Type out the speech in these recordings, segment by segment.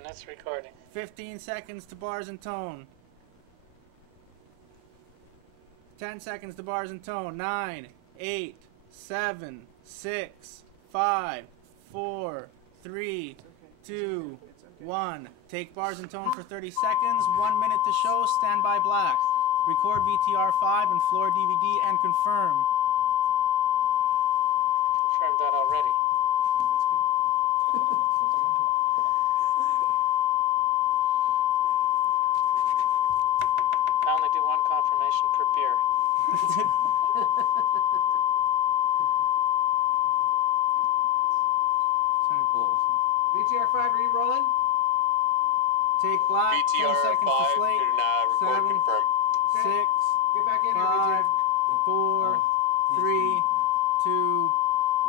Ian, that's recording. 15 seconds to bars and tone. 10 seconds to bars and tone. 9, 8, 7, 6, 5, 4, 3, 2, 1. Take bars and tone for 30 seconds. 1 minute to show. Stand by black. Record VTR 5 and floor DVD and confirm. Confirmed that already. I only do one confirmation per beer. VTR 5, are you rolling? Take black. VTR 10 seconds 5, to slate. record 7, confirm. 6, Get back in 5, here, 4, 3, 2,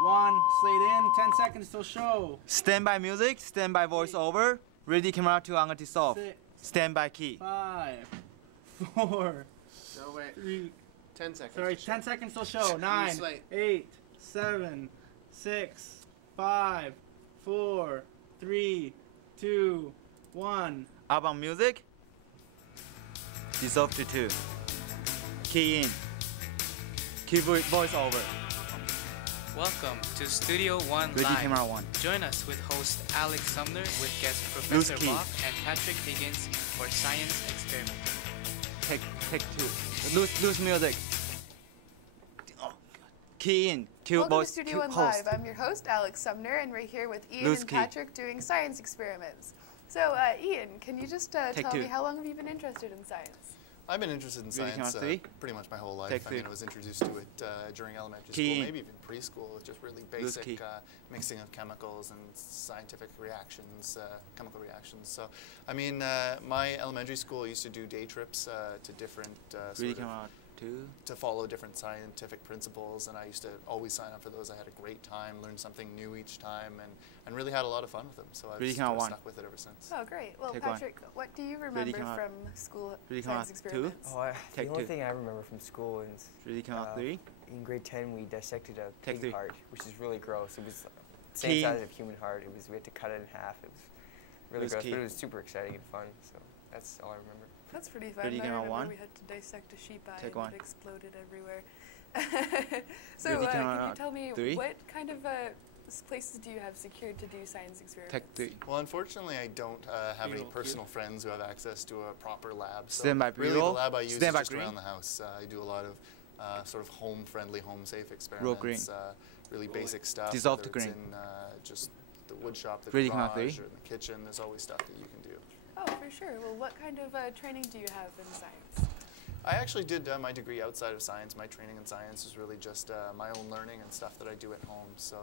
1. Slate in. 10 seconds till show. Standby music, standby voiceover, ready camera to angati soft. 6, Standby key. 5, 4, No, wait. 3. 10 seconds. Sorry, 10 seconds till show. 9, slate. 8, 7, 6, 5, 4, 3, 2, 1. Album music, dissolve to 2. Key in. Key voiceover. Welcome to Studio1live. Ready camera 1. Join us with host Alex Sumner with guest Professor key. Bock and Patrick Higgins for Science Experiment. Take 2. Loose music. Key in. Cue Welcome voice. to Studio1live. Host. I'm your host, Alex Sumner, and we're here with Ian Loose and key. Patrick doing science experiments. So, Ian, can you just tell two. me how long have you been interested in science? I've been interested in Ready, science count 3? pretty much my whole life. Take I mean, 3. I was introduced to it during elementary Key. school, maybe even preschool, with just really Loose basic key. mixing of chemicals and scientific reactions, chemical reactions. So, I mean, my elementary school used to do day trips to different Ready camera 2. to follow different scientific principles, and I used to always sign up for those. I had a great time, learned something new each time, and really had a lot of fun with them. So I've Ready, just count 1. stuck with it ever since. Oh, great. Well, Take 1. Patrick, what do you remember come out. from school Ready, come science out. 2. experiments? Oh, the Take only 2. thing I remember from school is Ready camera 3. in grade 10 we dissected a Take pig 3. heart, which is really gross. It was the Key. same size of a human heart. We had to cut it in half. It was really Loose gross, key. but it was super exciting and fun. So that's all I remember. That's pretty fun. Ready, I camera remember 1. we had to dissect a sheep eye Take and 1. it exploded everywhere. So, Ready, can camera you tell me 3. what kind of places do you have secured to do science experiments? Take 3. Well, unfortunately, I don't have any B-roll, personal friends who have access to a proper lab. So Stand by really, the B-roll. lab I use is Stand by just green. around the house. I do a lot of sort of home-friendly, home-safe Roll experiments. green. Really basic stuff. Dissolve whether to it's green. in just the wood shop, the Ready, come out, garage, 3. or in the kitchen. There's always stuff that you can do. Oh, for sure. Well, what kind of training do you have in science? I actually did my degree outside of science. My training in science is really just my own learning and stuff that I do at home. So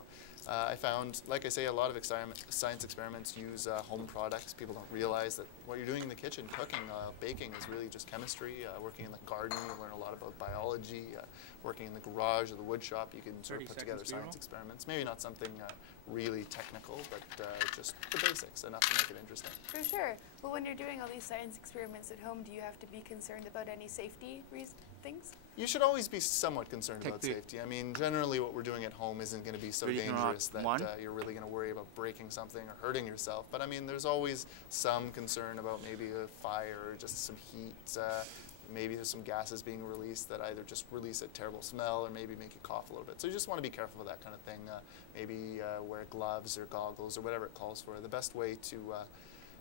I found, like I say, a lot of science experiments use home products. People don't realize that what you're doing in the kitchen, cooking, baking, is really just chemistry. Working in the garden, you learn a lot about biology. Working in the garage or the wood shop, you can sort of 30 put together seconds, B-roll. science experiments. Maybe not something really technical, but just the basics, enough to make it interesting. For sure. Well, when you're doing all these science experiments at home, do you have to be concerned about any safety things? You should always be somewhat concerned Take about 3. safety. I mean, generally what we're doing at home isn't going to be so Ready, camera dangerous that 1. you're really going to worry about breaking something or hurting yourself. But I mean, there's always some concern about maybe a fire or just some heat. Maybe there's some gases being released that either just release a terrible smell or maybe make you cough a little bit. So you just want to be careful of that kind of thing. Maybe wear gloves or goggles or whatever it calls for. The best way to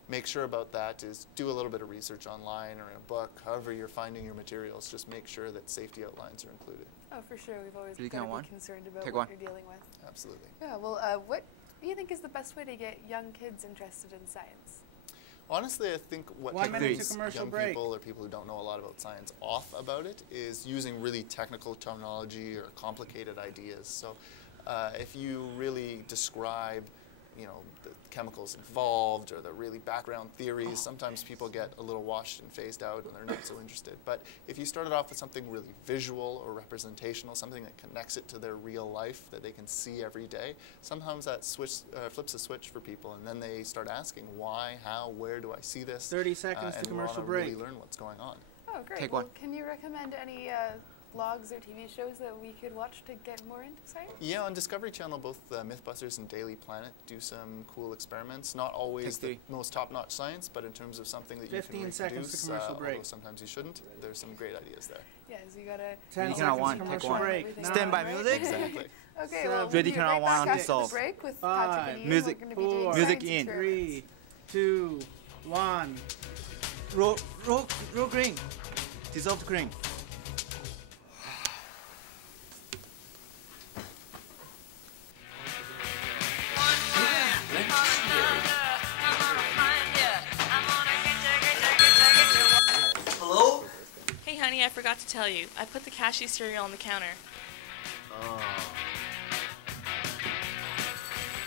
make sure about that is do a little bit of research online or in a book. However you're finding your materials, just make sure that safety outlines are included. Oh, for sure. We've always Ready, got to count 1. be concerned about Take what 1. you're dealing with. Absolutely. Yeah, well, what do you think is the best way to get young kids interested in science? Honestly, I think what 1 minute takes to commercial young break. people or people who don't know a lot about science off about it is using really technical terminology or complicated ideas. So if you really describe, the chemicals involved or the really background theories, sometimes people get a little washed and phased out and they're not so interested. But if you started off with something really visual or representational, something that connects it to their real life that they can see every day, sometimes that flips a switch for people, and then they start asking why, how, where do I see this? 30 seconds to and commercial wanna break. really learn what's going on. Oh, great. Take well, 1. can you recommend any vlogs or TV shows that we could watch to get more into science? Yeah, on Discovery Channel, both Mythbusters and Daily Planet do some cool experiments. Not always the most top-notch science, but in terms of something that you can 15 seconds to reproduce, commercial break. although sometimes you shouldn't. There's some great ideas there. Yeah, so you gotta... 10 Ready, seconds count one, commercial take one. break. Stand by Right? music. Exactly. Okay, well, Ready, we'll be count right one, back after dissolve. the break with 5, Patrick and Ian. music, We're going to be doing music science in. experiments. 3, 2, 1. Roll green. Dissolved green. Hello? Hey honey, I forgot to tell you. I put the cashew cereal on the counter.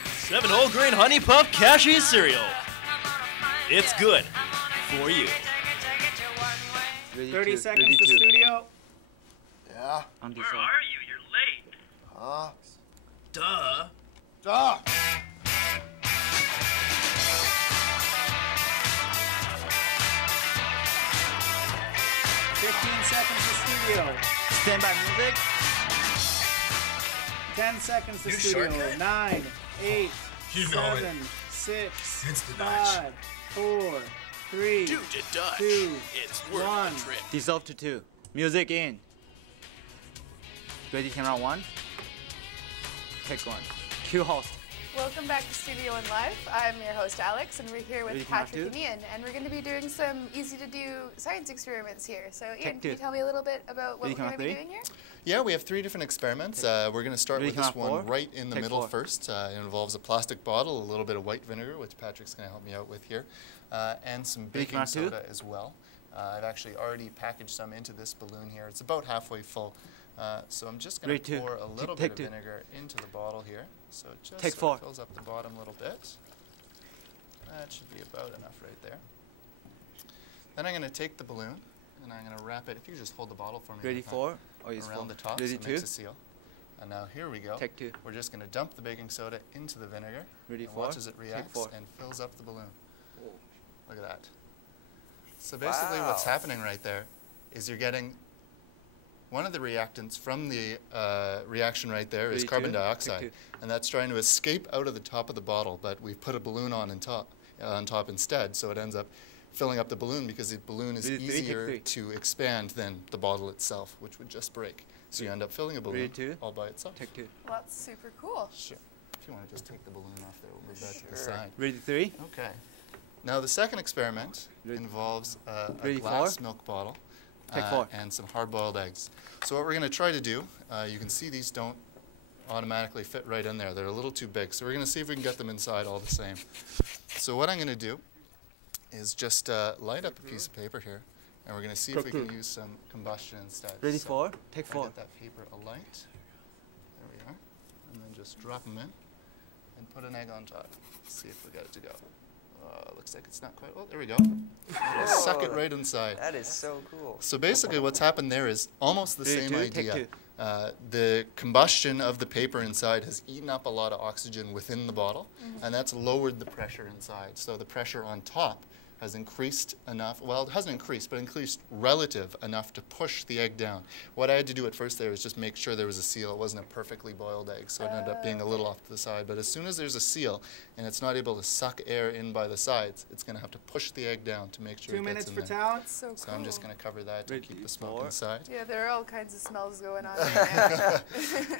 7 whole grain honey puff cashew cereal. It's good for you. 30 seconds to studio. Yeah? On Where are you? You're late. Duh. Duh! 15 seconds to studio. Stand by music. 10 seconds to New studio. shortcut? 9, 8, You know it. 7, 6, It's the Dutch. 5, 4, 3, Do the Dutch. 2, It's worth 1. the trip. Dissolve to 2. Music in. Ready, camera 1. Take 1. Cue host. Welcome back to Studio1live. I'm your host Alex, and we're here with Ready, camera Patrick and 2. Ian, and we're going to be doing some easy-to-do science experiments here. So, Ian, Take can you 2. tell me a little bit about what Ready, we're going to be camera doing here? Yeah, we have 3 different experiments. We're going to start Ready, with this count 4? one right in the Take middle 4. first. It involves a plastic bottle, a little bit of white vinegar, which Patrick's going to help me out with here, and some Ready, baking count 2? soda as well. I've actually already packaged some into this balloon here. It's about halfway full. So I'm just going Ready, to 2. pour a little Take bit of 2. vinegar into the bottle here. So it just Take sort of 4. fills up the bottom a little bit. That should be about enough right there. Then I'm going to take the balloon and I'm going to wrap it. If you just hold the bottle for me. Ready, like that, 4. Oh, it's around full. the top Ready, so it makes 2. a seal. And now here we go. Take 2. We're just going to dump the baking soda into the vinegar. Ready, and 4. watch as it Take reacts 4. and fills up the balloon. Look at that. So basically what's Wow. happening right there is you're getting one of the reactants from the reaction right there is Ready, carbon 2. Take dioxide. 2. And that's trying to escape out of the top of the bottle, but we've put a balloon on top instead, so it ends up filling up the balloon because the balloon is Ready, 3, take easier 3. to expand than the bottle itself, which would just break. So you end up filling a Ready, balloon 2. all by itself. Take 2. Well, that's super cool. Sure. If you want to just take the balloon off there, we'll move that to the Sure. side. Ready, 3. Okay. Now the second experiment Ready. involves a Ready, glass 4. milk bottle Take 4. and some hard-boiled eggs. So what we're going to try to do, you can see these don't automatically fit right in there. They're a little too big. So we're going to see if we can get them inside all the same. So what I'm going to do is just light up a piece of paper here, and we're going to see if we can use some combustion instead. Ready, So 4. Take if I 4. get that paper alight. There we are. And then just drop them in and put an egg on top. See if we get it to go. Looks like it's not quite. Oh, there we go. Just suck it right inside. That is so cool. So basically what's happened there is almost the Ready, same 2, take idea. 2. The combustion of the paper inside has eaten up a lot of oxygen within the bottle, and that's lowered the pressure inside. So the pressure on top has increased enough, well, it hasn't increased, but increased relative enough to push the egg down. What I had to do at first there was just make sure there was a seal. It wasn't a perfectly boiled egg, so it ended up being a little off to the side. But as soon as there's a seal and it's not able to suck air in by the sides, it's going to have to push the egg down to make sure 2 it minutes gets in for there. talent. So cool. So I'm just going to cover that to Ready, keep the smoke 4. inside. Yeah, there are all kinds of smells going on right now.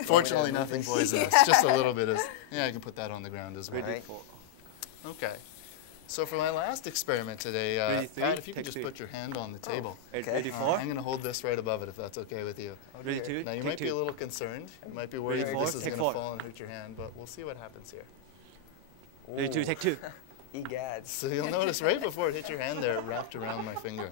Fortunately, nothing poisonous. Just a little bit of. Yeah, I can put that on the ground as well. Ready, Right. 4. Okay. So for my last experiment today, Ready, 3, Pat, if you could take just 3. put your hand on the table. Okay. Ready, I'm 4. going to hold this right above it, if that's okay with you. Ready, 2. Now you Take might 2. be a little concerned. You might be worried Ready, that 4, this is take going to 4. fall and hurt your hand, but we'll see what happens here. Ready, 2. Take 2. Egads. So you'll notice right before it hit your hand there, it wrapped around my finger.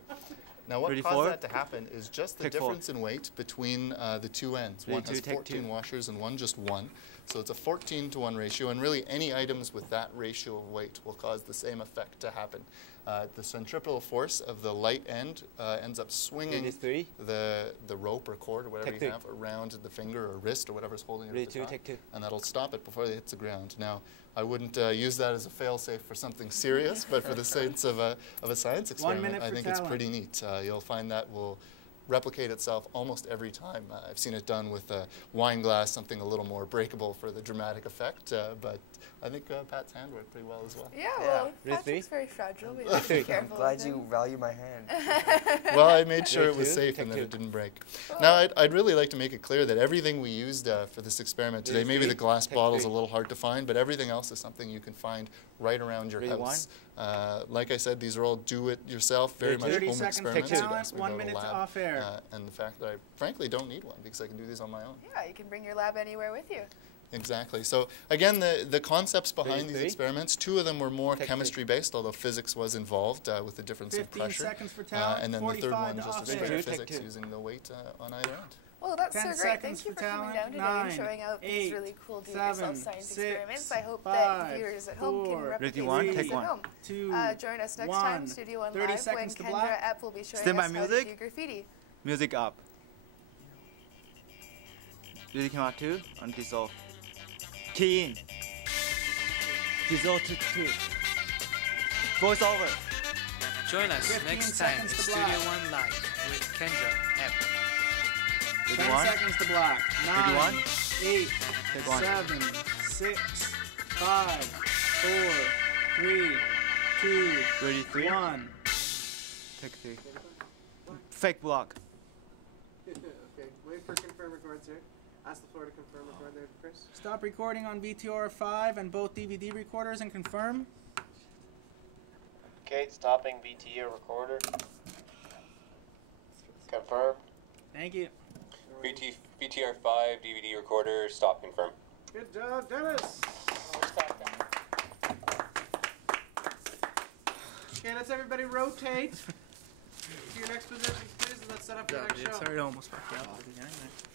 Now what Ready, caused 4. that to happen is just the Take 4. difference in weight between the two ends. Ready, One 2, has take 14 2. washers and one just 1. So it's a 14-to-1 ratio, and really any items with that ratio of weight will cause the same effect to happen. The centripetal force of the light end ends up swinging Ready, 3. the rope or cord or whatever Take you 3. have around the finger or wrist or whatever's holding it Ready, at the 2. top, Take 2. and that'll stop it before it hits the ground. Now, I wouldn't use that as a fail-safe for something serious, but for the sense of a science 1 experiment, minute I for think it's talent. pretty neat. You'll find that will replicate itself almost every time. I've seen it done with a wine glass, something a little more breakable for the dramatic effect, but I think Pat's hand worked pretty well as well. Yeah, well, Patrick's very fragile. We have to be careful. I'm glad you value my hand. Well, I made sure it was safe and that it didn't break. Now, I'd really like to make it clear that everything we used for this experiment today, maybe the glass bottle's a little hard to find, but everything else is something you can find right around your house. Like I said, these are all do-it-yourself, very much home experiments. 1 minute off air. And the fact that I frankly don't need one because I can do these on my own. Yeah, you can bring your lab anywhere with you. Exactly. So again, the concepts behind these experiments, 2 of them were more chemistry-based, although physics was involved with the difference in pressure. 15 seconds for talent, and then the third one just a straight off-air. physics using the weight on either end. Well, that's so 10 great. Thank you for coming down today and showing out these really cool do-it-yourself science experiments. I hope that viewers at home can replicate these at home. Join us next time, Studio 1 Live, when Kendra Epp will be showing us how to do graffiti. Music up. Ready, camera 2, and dissolve. Key in. Dissolve to 2. Voice over. Join us next time at Studio 1 Live with Kendra Epp. 10 seconds to block. 9, 8, Take 1. 7, 6, 5, 4, 3, 2, Ready, 3. 1. Take 3. Fake block. Okay, wait for confirm record, sir. Ask the floor to confirm record there, Chris. Stop recording on VTR5 and both DVD recorders and confirm. Kate, stopping VTR recorder. Confirm. Thank you. VTR5 DVD recorder, stop, confirm. Good job, Dennis. Okay, let's everybody rotate to your next positions, please, and let's set up your next show. Sorry, I almost fucked you up at the beginning.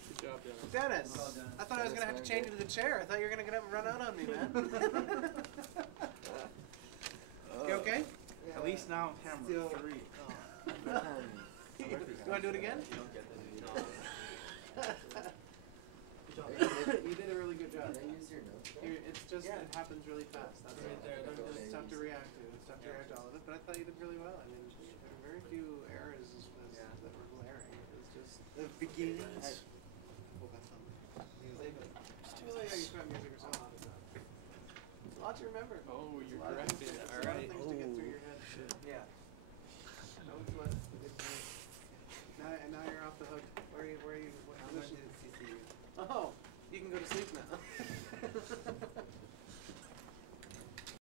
Good job, Dennis. Dennis, I thought I was going to have to change into the chair. I thought you were going to get up and run out on me, man. You okay? Yeah. At least now camera 3. You want to do it again? You did a really good job. It's just, it happens really fast. That's right there. It's tough to react to. It's tough to react to all of it, but I thought you did really well. I mean, there were very few errors that were glaring. It was just the beginnings. Oh, that's something. Music. Well, yeah, you got music or something. A lot to remember. Oh, you're corrected. All right. Things to get through your head. Yeah.